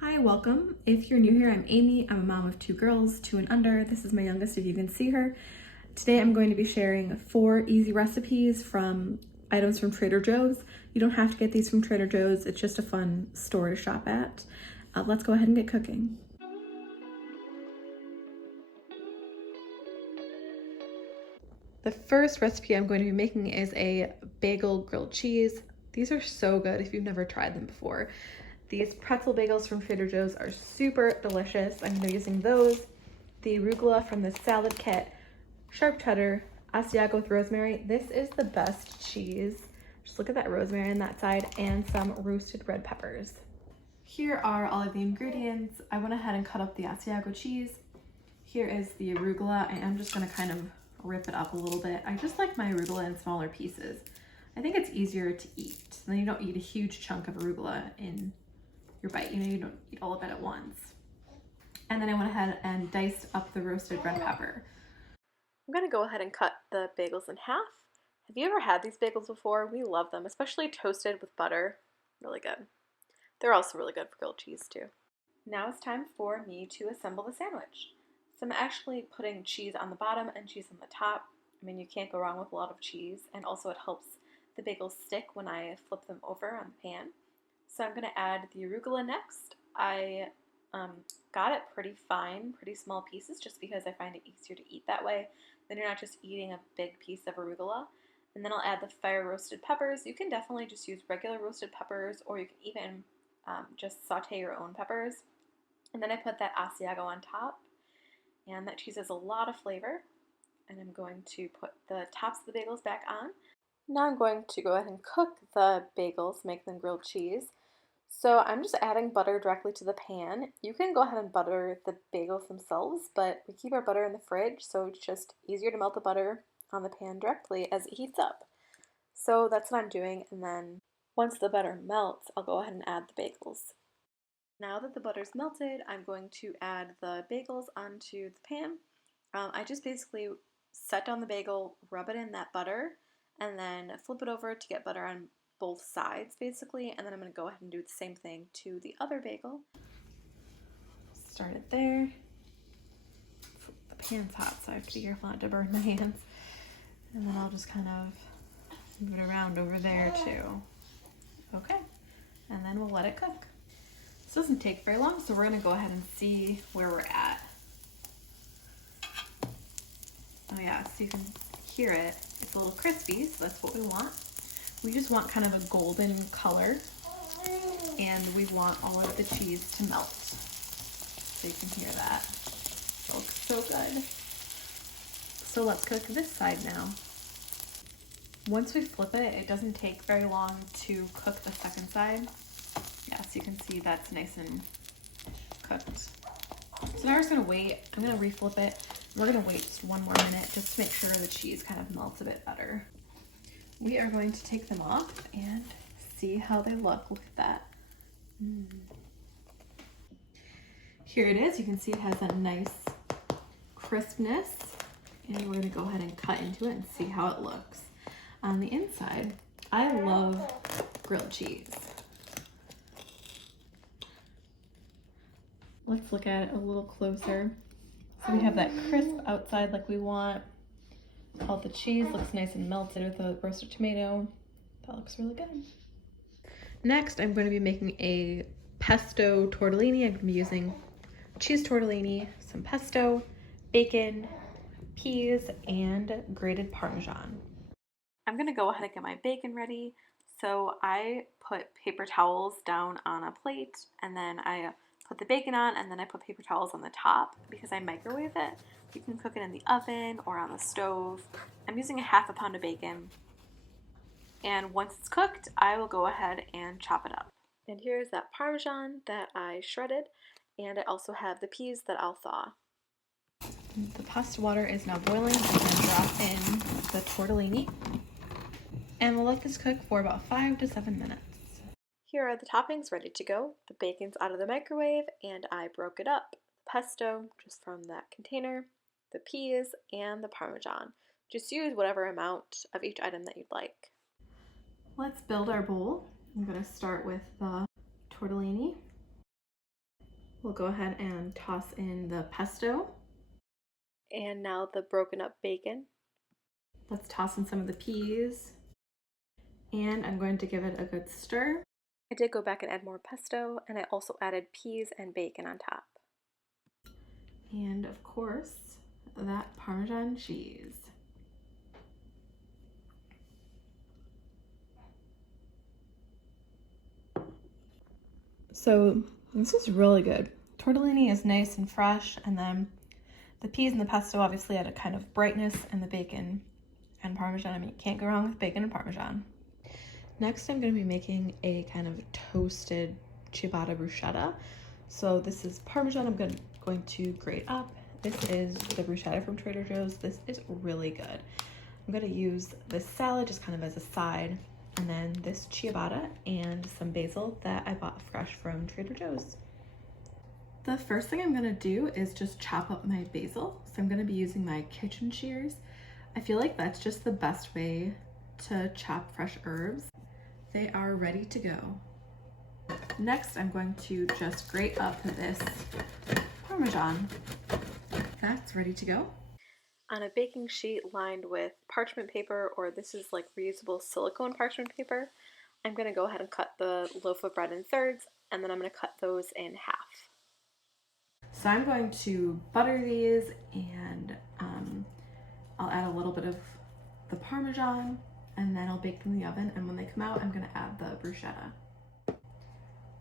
Hi, welcome. If you're new here, I'm Amy. I'm a mom of 2 girls, 2 and under. This is my youngest if you can see her. Today I'm going to be sharing 4 easy recipes from items from Trader Joe's. You don't have to get these from Trader Joe's. It's just a fun store to shop at. Let's go ahead and get cooking. The first recipe I'm going to be making is a bagel grilled cheese. These are so good if you've never tried them before. These pretzel bagels from Trader Joe's are super delicious. I'm going to be using those, the arugula from the salad kit, sharp cheddar, Asiago with rosemary. This is the best cheese. Just look at that rosemary on that side, and some roasted red peppers. Here are all of the ingredients. I went ahead and cut up the Asiago cheese. Here is the arugula, and I'm just gonna kind of rip it up a little bit. I just like my arugula in smaller pieces. I think it's easier to eat. Then you don't eat a huge chunk of arugula in your bite. You don't eat all of it at once. And then I went ahead and diced up the roasted red pepper. I'm gonna go ahead and cut the bagels in half. Have you ever had these bagels before? We love them, especially toasted with butter. Really good. They're also really good for grilled cheese too. Now it's time for me to assemble the sandwich. So I'm actually putting cheese on the bottom and cheese on the top. I mean, you can't go wrong with a lot of cheese, and also it helps the bagels stick when I flip them over on the pan. So I'm gonna add the arugula next. I got it pretty fine, pretty small pieces, just because I find it easier to eat that way. Then you're not just eating a big piece of arugula. And then I'll add the fire roasted peppers. You can definitely just use regular roasted peppers, or you can even just saute your own peppers. And then I put that Asiago on top, and that cheese has a lot of flavor. And I'm going to put the tops of the bagels back on. Now I'm going to go ahead and cook the bagels, make them grilled cheese. So I'm just adding butter directly to the pan. You can go ahead and butter the bagels themselves, but we keep our butter in the fridge, so it's just easier to melt the butter on the pan directly as it heats up. So that's what I'm doing, and then once the butter melts, I'll go ahead and add the bagels. Now that the butter's melted, I'm going to add the bagels onto the pan. I just basically set down the bagel, rub it in that butter, and then flip it over to get butter on both sides basically, and then I'm going to go ahead and do the same thing to the other bagel. Start it there. The pan's hot, so I have to be careful not to burn my hands. And then I'll just kind of move it around over there too. Okay, and then we'll let it cook. This doesn't take very long, so we're going to go ahead and see where we're at. Oh yeah, so you can hear it. It's a little crispy, so that's what we want. We just want kind of a golden color, and we want all of the cheese to melt. So you can hear that. It looks so good. So let's cook this side now. Once we flip it, it doesn't take very long to cook the second side. Yeah, so you can see that's nice and cooked. So now we're just gonna wait. I'm gonna reflip it. We're gonna wait just one more minute just to make sure the cheese kind of melts a bit better. We are going to take them off and see how they look. Look at that. Here it is. You can see it has a nice crispness, and we're gonna go ahead and cut into it and see how it looks. On the inside, I love grilled cheese. Let's look at it a little closer. So we have that crisp outside like we want. All the cheese looks nice and melted with the roasted tomato. That looks really good. Next, I'm going to be making a pesto tortellini. I'm going to be using cheese tortellini, some pesto, bacon, peas, and grated Parmesan. I'm going to go ahead and get my bacon ready. So I put paper towels down on a plate, and then I put the bacon on, and then I put paper towels on the top because I microwave it. You can cook it in the oven or on the stove. I'm using a half a pound of bacon. And once it's cooked, I will go ahead and chop it up. And here's that Parmesan that I shredded, and I also have the peas that I'll thaw. The pasta water is now boiling. I'm going to drop in the tortellini, and we'll let this cook for about 5 to 7 minutes. Here are the toppings ready to go. The bacon's out of the microwave, and I broke it up. The pesto, just from that container, the peas, and the Parmesan. Just use whatever amount of each item that you'd like. Let's build our bowl. I'm going to start with the tortellini. We'll go ahead and toss in the pesto. And now the broken up bacon. Let's toss in some of the peas. And I'm going to give it a good stir. I did go back and add more pesto, and I also added peas and bacon on top. And of course, that Parmesan cheese. So this is really good. Tortellini is nice and fresh, and then the peas and the pesto obviously add a kind of brightness, and the bacon and Parmesan. I mean, you can't go wrong with bacon and Parmesan. Next, I'm going to be making a kind of toasted ciabatta bruschetta. So this is Parmesan I'm going to grate up. This is the bruschetta from Trader Joe's. This is really good. I'm going to use this salad just kind of as a side, and then this ciabatta and some basil that I bought fresh from Trader Joe's. The first thing I'm going to do is just chop up my basil. So I'm going to be using my kitchen shears. I feel like that's just the best way to chop fresh herbs. They are ready to go. Next, I'm going to just grate up this Parmesan. That's ready to go. On a baking sheet lined with parchment paper, or this is like reusable silicone parchment paper, I'm going to go ahead and cut the loaf of bread in thirds, and then I'm going to cut those in half. So I'm going to butter these, and I'll add a little bit of the Parmesan, and then I'll bake them in the oven, and when they come out, I'm going to add the bruschetta.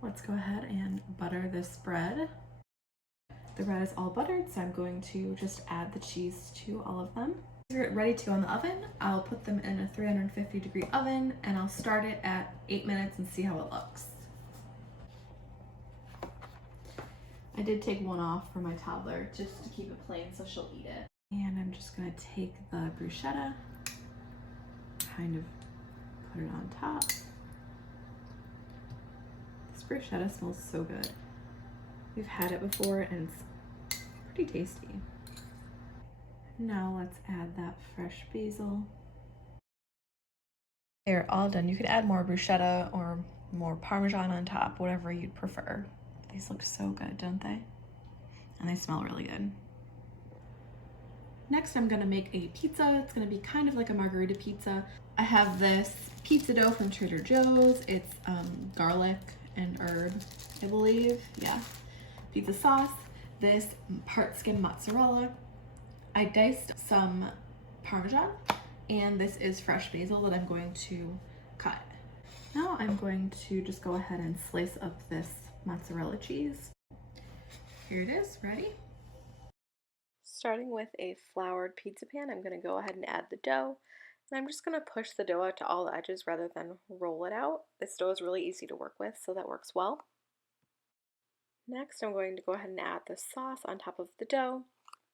Let's go ahead and butter this bread. The bread is all buttered, so I'm going to just add the cheese to all of them. They're ready to go in the oven. I'll put them in a 350-degree oven, and I'll start it at 8 minutes and see how it looks. I did take one off for my toddler just to keep it plain so she'll eat it. And I'm just going to take the bruschetta, kind of put it on top. This bruschetta smells so good. We've had it before and it's pretty tasty. Now let's add that fresh basil. They're all done. You could add more bruschetta or more Parmesan on top, whatever you'd prefer. These look so good, don't they? And they smell really good. Next, I'm gonna make a pizza. It's gonna be kind of like a margarita pizza. I have this pizza dough from Trader Joe's. It's garlic and herb, I believe. Yeah. Pizza sauce, this part skim mozzarella. I diced some Parmesan, and this is fresh basil that I'm going to cut. Now I'm going to just go ahead and slice up this mozzarella cheese. Here it is, ready? Starting with a floured pizza pan, I'm going to go ahead and add the dough. And I'm just going to push the dough out to all the edges rather than roll it out. This dough is really easy to work with, so that works well. Next, I'm going to go ahead and add the sauce on top of the dough.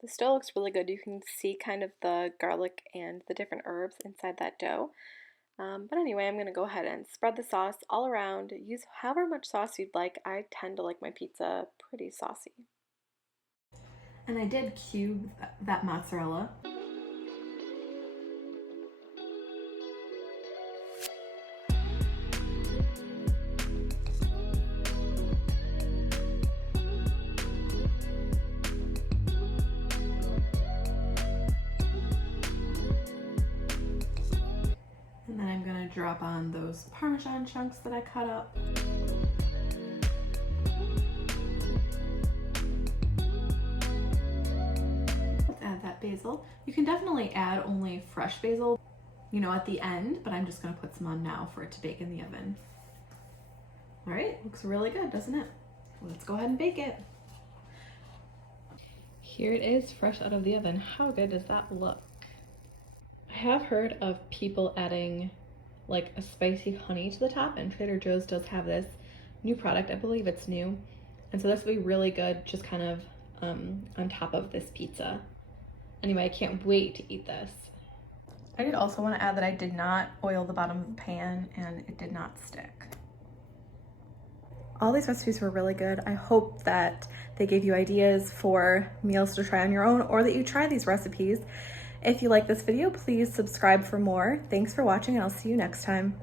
This dough looks really good. You can see kind of the garlic and the different herbs inside that dough. But anyway, I'm going to go ahead and spread the sauce all around. Use however much sauce you'd like. I tend to like my pizza pretty saucy. And I did cube that mozzarella. And then I'm gonna drop on those Parmesan chunks that I cut up. Let's add that basil. You can definitely add only fresh basil, you know, at the end, but I'm just gonna put some on now for it to bake in the oven. All right, looks really good, doesn't it? Let's go ahead and bake it. Here it is, fresh out of the oven. How good does that look? I have heard of people adding like a spicy honey to the top, and Trader Joe's does have this new product. I believe it's new. And so this will be really good just kind of on top of this pizza. Anyway, I can't wait to eat this. I did also want to add that I did not oil the bottom of the pan and it did not stick. All these recipes were really good. I hope that they gave you ideas for meals to try on your own, or that you try these recipes. If you like this video, please subscribe for more. Thanks for watching, and I'll see you next time.